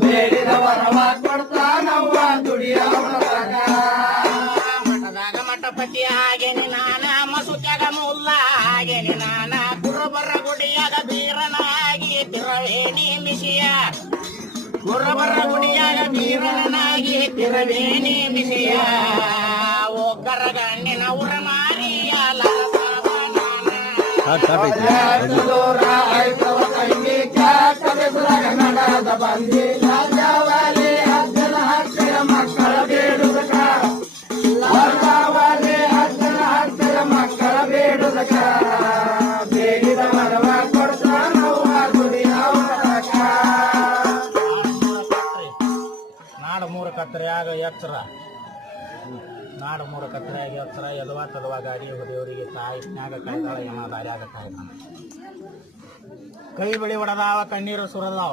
ಬೇಡಿದ ವರವ ಕೊಡ್ತಾನವ್ವ ದುಡಿಯವರಾಗ ಮಠದಾಗ ಮಠಪತಿ ಆಗೇನಿ ನಾನ ಮಸುತ್ಯಾಗ ಮುಲ್ಲ ಆಗೇನಿ ನಾನ ಗುರುಬರ ಗುಡಿಯಾಗ ಬೀರನಾಗಿ ತಿರವೇಣಿ ಮಿಸಿಯ ಗುರುಬರ ಗುಡಿಯಾಗ ಬೀರನಾಗಿ ತಿರವೇಣಿ ಮಿಸಿಯ ಒಕ್ಕರ ಗಣ್ಣಿನ ಉರ ಮಾರಿಯ ದೂರ ಆಯ್ತವ ತಂಗಿ ಕಲಿಸುವಾಗ ನಡದ ಬಂದಿ ರಾಜಾವಲಿ ಅಜ್ಜನ ಹತ್ತಿರ ಮಕ್ಕಳ ಬೇಡುದಕ ರಾಜಾವಲಿ ಅಜ್ಜನ ಹತ್ತಿರ ಮಕ್ಕಳ ಬೇಡುದಕ ಬೇಡಿದ ವರವ ಕೊಡ್ತಾನವ್ವ ದುಡಿಯವರಾಗ ನಾಡ ಮೂರ ಕತ್ತರೆಯಾಗ ಎಚ್ಚರ ನಾಡ ಮೂರ ಕತ್ತರೆಯಾಗ ಎಚ್ಚರ ಎದವಾ ತದವಾ ಗಾಡಿ ಹೊಡೆಯವರಿಗೆ ತಾಯಿನಾಗ ಕೈತಾಳ ಏನೋ ದಾರಿಯಾಗ ಕಾಯ್ತಾನ ಕೈ ಬಳಿ ಹೊಡೆದಾವ ಕಣ್ಣೀರು ಸುರದಾವ